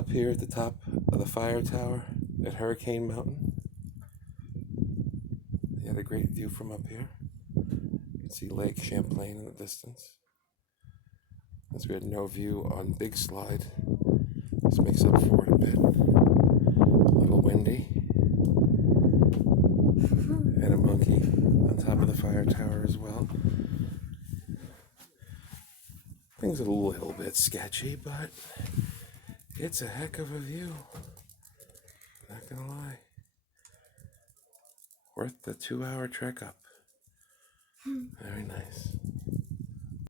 Up here at the top of the fire tower at Hurricane Mountain. They had a great view from up here. You can see Lake Champlain in the distance. As we had no view on Big Slide. This makes up for it a bit. A little windy. And a monkey on top of the fire tower as well. Things are a little bit sketchy, but it's a heck of a view. Not gonna lie. Worth the 2-hour trek up. Very nice.